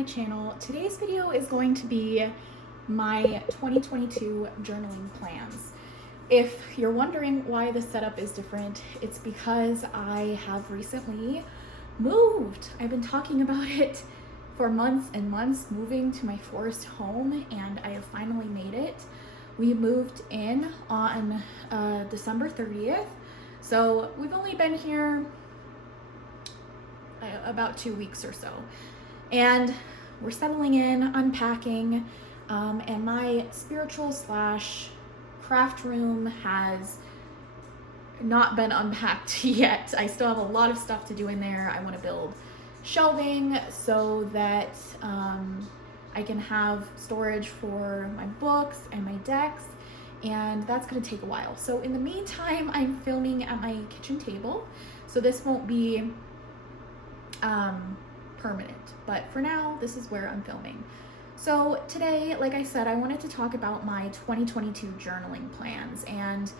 my channel. Today's video is going to be my 2022 journaling plans. If you're wondering why the setup is different, it's because I have recently moved. I've been talking about it for months and months, moving to my forest home, and I have finally made it. We moved in on December 30th, so we've only been here about 2 weeks or so, and we're settling in, unpacking, and my spiritual / craft room has not been unpacked yet. I still have a lot of stuff to do in there. I want to build shelving so that I can have storage for my books and my decks, and that's going to take a while. So in the meantime, I'm filming at my kitchen table, so this won't be permanent, but for now this is where I'm filming. So today, like I said, I wanted to talk about my 2022 journaling plans, and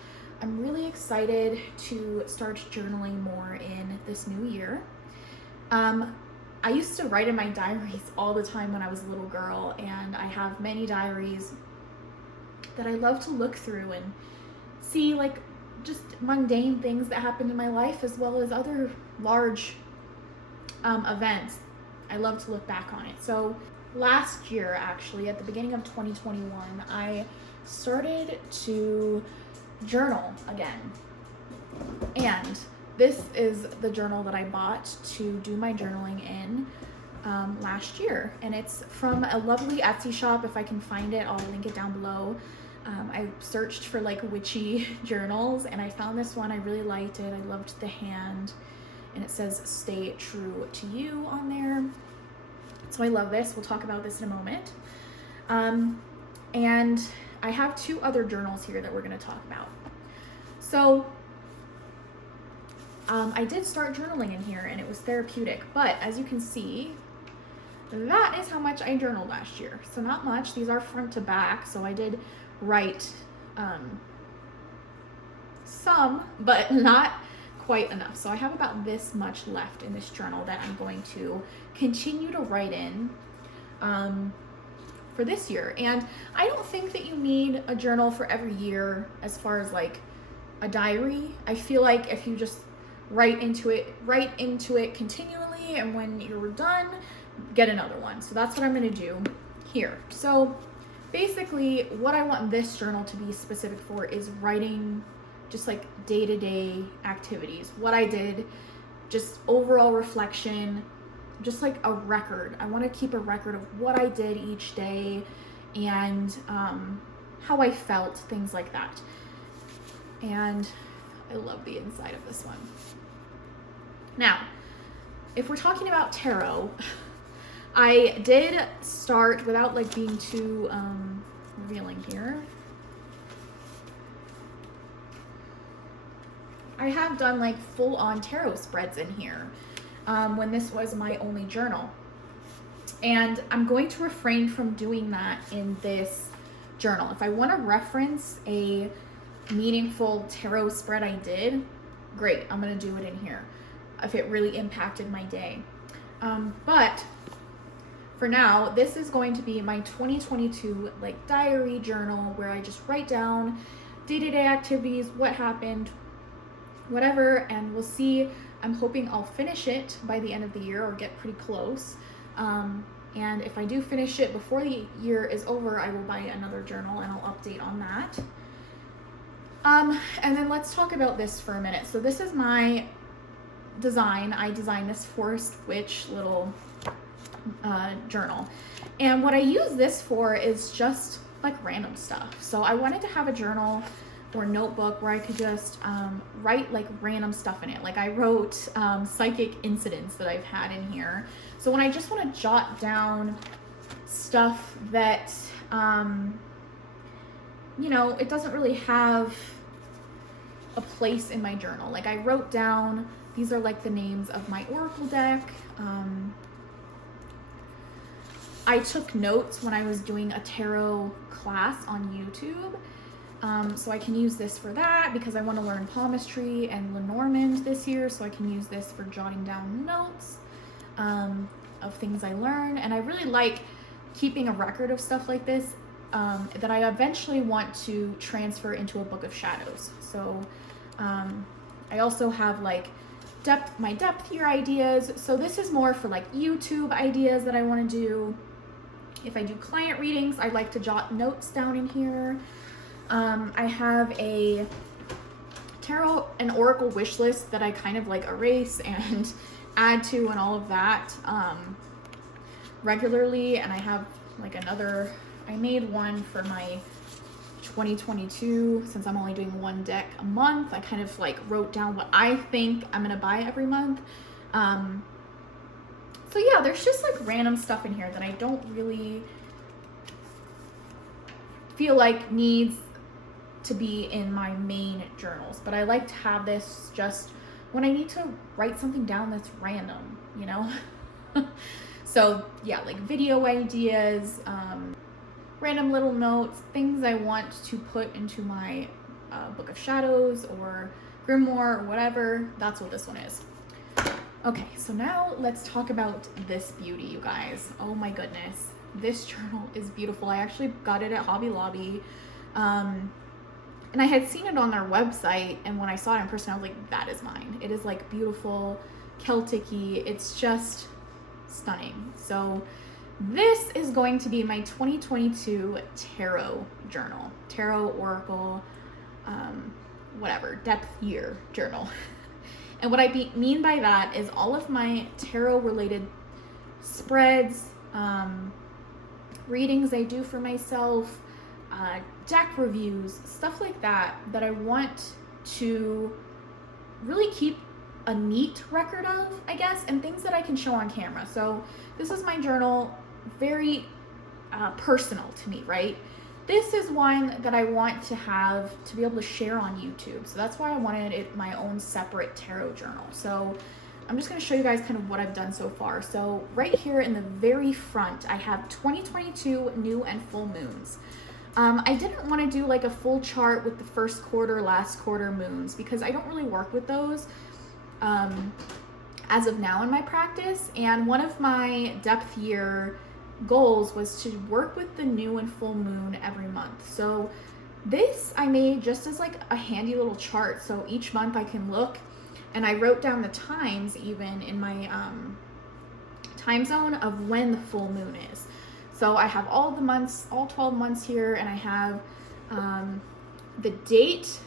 I'm really excited to start journaling more in this new year. I used to write in my diaries all the time when I was a little girl, and I have many diaries that I love to look through and see, like, just mundane things that happened in my life, as well as other large events. I love to look back on it. So last year, actually, at the beginning of 2021, I started to journal again. And this is the journal that I bought to do my journaling in last year. And it's from a lovely Etsy shop. If I can find it, I'll link it down below. I searched for like witchy journals, and I found this one. I really liked it. I loved the hand, and it says "Stay True to You" on there. So I love this. We'll talk about this in a moment. And I have 2 other journals here that we're going to talk about. So I did start journaling in here, and it was therapeutic, but as you can see, that is how much I journaled last year. So not much. These are front to back, so I did write some, but not quite enough. So I have about this much left in this journal that I'm going to continue to write in for this year. And I don't think that you need a journal for every year as far as like a diary. I feel like if you just write into it continually, and when you're done, get another one. So that's what I'm going to do here. So basically what I want this journal to be specific for is writing just like day-to-day activities, what I did, just overall reflection, just like a record. I want to keep a record of what I did each day and how I felt, things like that. And I love the inside of this one. Now, if we're talking about tarot, I did start, without like being too revealing here, I have done like full-on tarot spreads in here when this was my only journal. And I'm going to refrain from doing that in this journal. If I want to reference a meaningful tarot spread I did, great, I'm going to do it in here if it really impacted my day. But for now, this is going to be my 2022 like diary journal, where I just write down day-to-day activities, what happened, whatever, and we'll see. I'm hoping I'll finish it by the end of the year, or get pretty close. And if I do finish it before the year is over, I will buy another journal and I'll update on that. And then let's talk about this for a minute. So this is my design. I designed this Forest Witch little journal. And what I use this for is just like random stuff. So I wanted to have a journal or notebook where I could just write like random stuff in it. Like I wrote psychic incidents that I've had in here. So when I just want to jot down stuff that, you know, it doesn't really have a place in my journal. Like I wrote down, these are like the names of my Oracle deck. I took notes when I was doing a tarot class on YouTube. So I can use this for that because I want to learn palmistry and Lenormand this year, so I can use this for jotting down notes. of things I learn, and I really like keeping a record of stuff like this that I eventually want to transfer into a book of shadows. So I also have like my depth year ideas. So this is more for like YouTube ideas that I want to do. If I do client readings, I like to jot notes down in here. I have a tarot and oracle wish list that I kind of like erase and add to and all of that regularly. And I have like I made one for my 2022, since I'm only doing one deck a month. I kind of like wrote down what I think I'm gonna buy every month. So yeah, there's just like random stuff in here that I don't really feel like needs to be in my main journals, but I like to have this just when I need to write something down that's random, you know? So yeah, like video ideas, random little notes, things I want to put into my Book of Shadows or Grimoire or whatever. That's what this one is. Okay, so now let's talk about this beauty, you guys. Oh my goodness, this journal is beautiful. I actually got it at Hobby Lobby, and I had seen it on their website, and when I saw it in person, I was like, that is mine. It is like beautiful, Celtic-y. It's just stunning. So this is going to be my 2022 tarot journal, tarot, oracle, whatever, depth year journal. And what I mean by that is all of my tarot related spreads, readings I do for myself, deck reviews, stuff like that I want to really keep a neat record of, I guess, and things that I can show on camera. So this is my journal, very personal to me, right? This is one that I want to have to be able to share on YouTube. So that's why I wanted it my own separate tarot journal. So I'm just going to show you guys kind of what I've done so far. So right here in the very front, I have 2022 new and full moons. I didn't want to do like a full chart with the first quarter, last quarter moons, because I don't really work with those as of now in my practice. And one of my depth year goals was to work with the new and full moon every month. So this I made just as like a handy little chart, so each month I can look, and I wrote down the times even in my time zone of when the full moon is. So I have all the months, all 12 months here, and I have the date,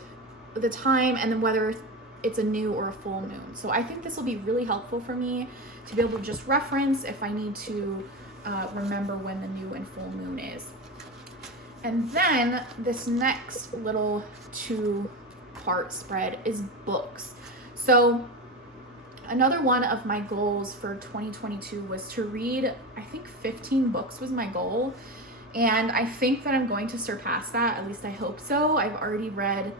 the time, and then whether it's a new or a full moon. So I think this will be really helpful for me to be able to just reference if I need to remember when the new and full moon is. And then this next little 2-part spread is books. So another one of my goals for 2022 was to read, I think 15 books was my goal. And I think that I'm going to surpass that, at least I hope so. I've already read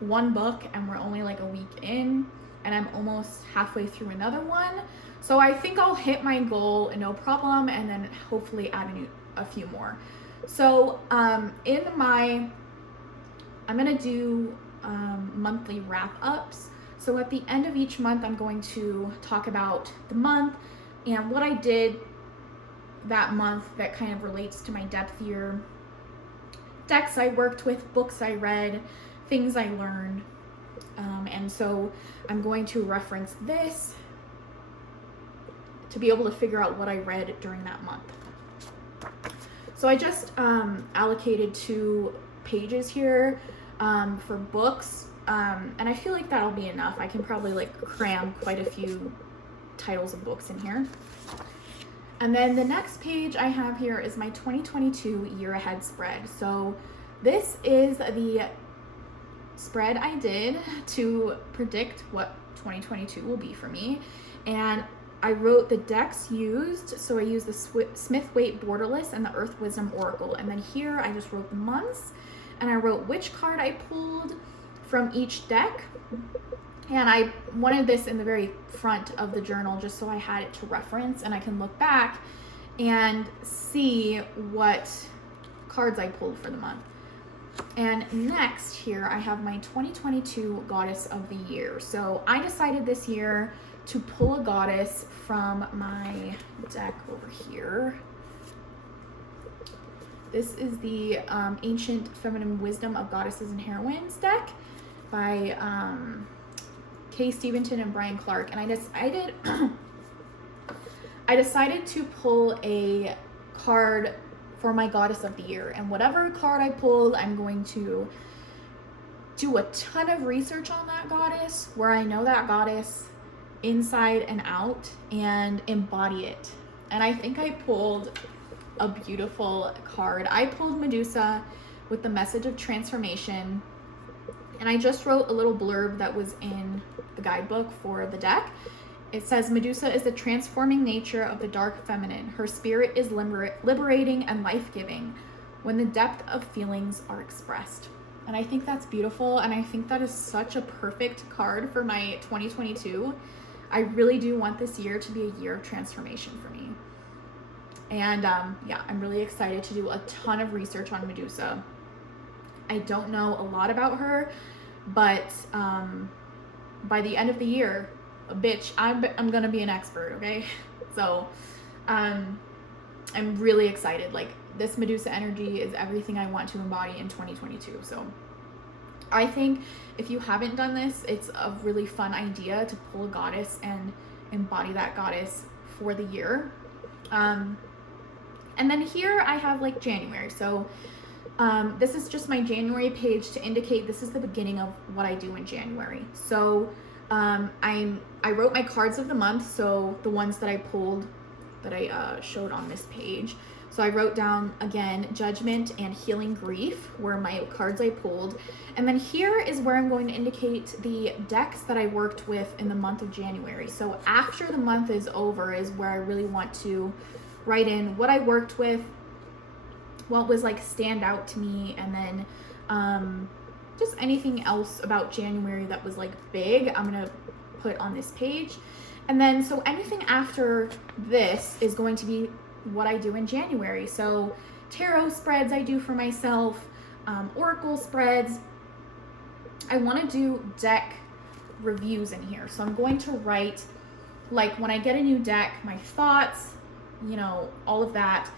one book and we're only like a week in, and I'm almost halfway through another one. So I think I'll hit my goal no problem, and then hopefully add a few more. So I'm gonna do monthly wrap-ups. So at the end of each month, I'm going to talk about the month and what I did that month that kind of relates to my depth year, decks I worked with, books I read, things I learned. And so I'm going to reference this to be able to figure out what I read during that month. So I just allocated 2 pages here for books, and I feel like that'll be enough. I can probably like cram quite a few titles of books in here. And then the next page I have here is my 2022 year ahead spread. So this is the spread I did to predict what 2022 will be for me. And I wrote the decks used. So I used the Smith-Waite Borderless and the Earth Wisdom Oracle. And then here I just wrote the months, and I wrote which card I pulled from each deck. And I wanted this in the very front of the journal just so I had it to reference and I can look back and see what cards I pulled for the month. And next here I have my 2022 Goddess of the Year. So I decided this year to pull a goddess from my deck over here. This is the Ancient Feminine Wisdom of Goddesses and Heroines deck by Kay Stevenson and Brian Clark. And I decided to pull a card for my Goddess of the Year. And whatever card I pulled, I'm going to do a ton of research on that goddess, where I know that goddess inside and out, and embody it. And I think I pulled a beautiful card. I pulled Medusa with the message of transformation, and I just wrote a little blurb that was in the guidebook for the deck. It says, Medusa is the transforming nature of the dark feminine. Her spirit is liberating and life-giving when the depth of feelings are expressed. And I think that's beautiful, and I think that is such a perfect card for my 2022. I really do want this year to be a year of transformation for me. And yeah, I'm really excited to do a ton of research on Medusa. I don't know a lot about her, but by the end of the year, bitch, I'm gonna be an expert, okay? So I'm really excited. Like, this Medusa energy is everything I want to embody in 2022. So I think if you haven't done this, it's a really fun idea to pull a goddess and embody that goddess for the year. And then here I have like January. So this is just my January page to indicate this is the beginning of what I do in January. So I wrote my cards of the month, so the ones that I pulled that I showed on this page. So I wrote down, again, Judgment and Healing Grief were my cards I pulled. And then here is where I'm going to indicate the decks that I worked with in the month of January. So after the month is over is where I really want to write in what I worked with, what was like stand out to me, and then just anything else about January that was like big, I'm gonna put on this page. And then, so anything after this is going to be what I do in January. So tarot spreads I do for myself, oracle spreads. I want to do deck reviews in here. So I'm going to write, like, when I get a new deck, my thoughts, you know, all of that,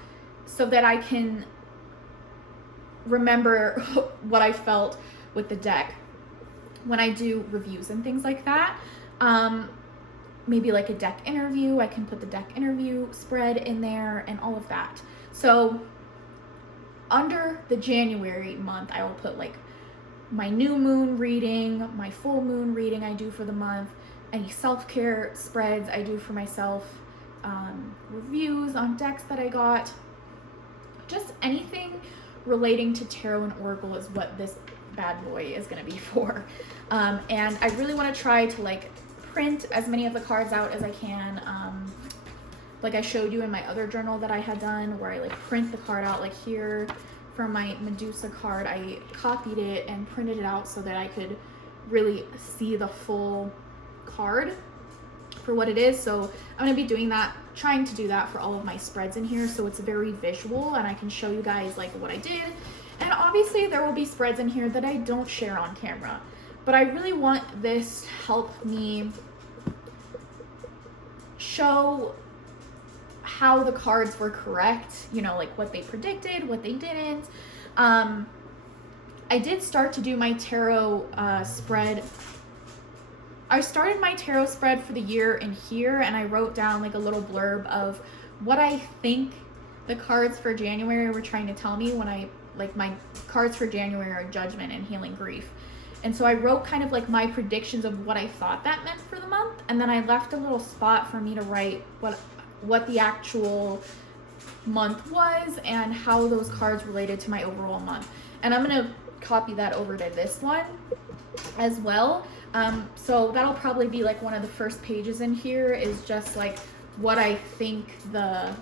so that I can remember what I felt with the deck when I do reviews and things like that. Maybe like a deck interview, I can put the deck interview spread in there and all of that. So under the January month, I will put like my new moon reading, my full moon reading I do for the month, any self-care spreads I do for myself, reviews on decks that I got, just anything relating to tarot and oracle is what this bad boy is going to be for. And I really want to try to like print as many of the cards out as I can. Like I showed you in my other journal that I had done, where I like print the card out, like here for my Medusa card, I copied it and printed it out so that I could really see the full card for what it is. So I'm going to be doing that, trying to do that for all of my spreads in here, so it's very visual and I can show you guys like what I did. And obviously there will be spreads in here that I don't share on camera, but I really want this to help me show how the cards were correct, you know, like what they predicted, what they didn't. I did start to do my tarot spread. I started my tarot spread for the year in here, and I wrote down like a little blurb of what I think the cards for January were trying to tell me when I, like, my cards for January are Judgment and Healing Grief. And so I wrote kind of like my predictions of what I thought that meant for the month, and then I left a little spot for me to write what the actual month was and how those cards related to my overall month. And I'm gonna copy that over to this one as well. So that'll probably be like one of the first pages in here, is just like what I think the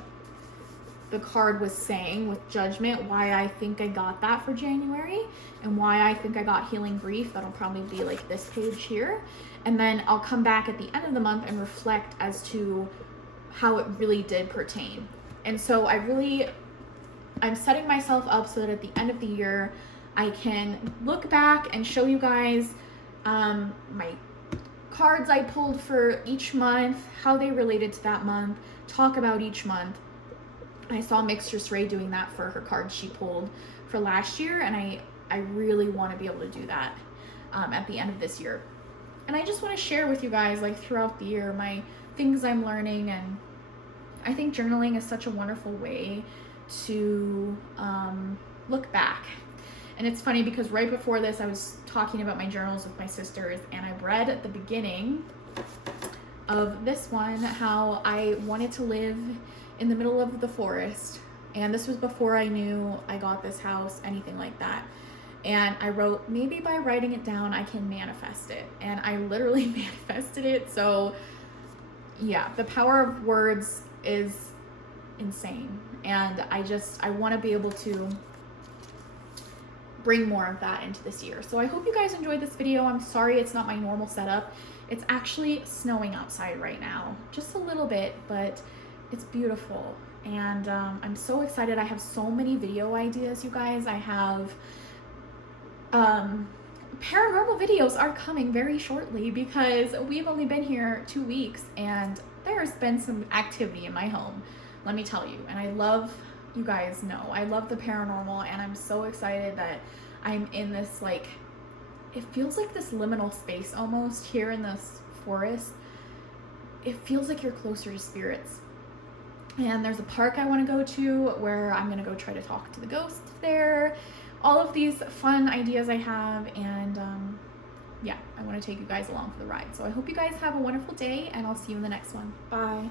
card was saying with Judgment, why I think I got that for January, and why I think I got Healing Grief. That'll probably be like this page here. And then I'll come back at the end of the month and reflect as to how it really did pertain. And so I'm setting myself up so that at the end of the year, I can look back and show you guys my cards I pulled for each month, how they related to that month, talk about each month. I saw Mistress Ray doing that for her cards she pulled for last year, and I really want to be able to do that at the end of this year. And I just want to share with you guys, like, throughout the year, my things I'm learning. And I think journaling is such a wonderful way to look back. And it's funny because right before this, I was talking about my journals with my sisters, and I read at the beginning of this one how I wanted to live in the middle of the forest. And this was before I knew I got this house, anything like that. And I wrote, maybe by writing it down, I can manifest it. And I literally manifested it. So yeah, the power of words is insane. And I want to be able to bring more of that into this year. So I hope you guys enjoyed this video. I'm sorry it's not my normal setup. It's actually snowing outside right now, just a little bit, but it's beautiful. And I'm so excited. I have so many video ideas, you guys. I have paranormal videos are coming very shortly because we've only been here 2 weeks and there's been some activity in my home, let me tell you. And I love, you guys know, I love the paranormal, and I'm so excited that I'm in this, like, it feels like this liminal space almost here in this forest. It feels like you're closer to spirits. And there's a park I want to go to where I'm going to go try to talk to the ghosts there. All of these fun ideas I have, and yeah, I want to take you guys along for the ride. So I hope you guys have a wonderful day, and I'll see you in the next one. Bye.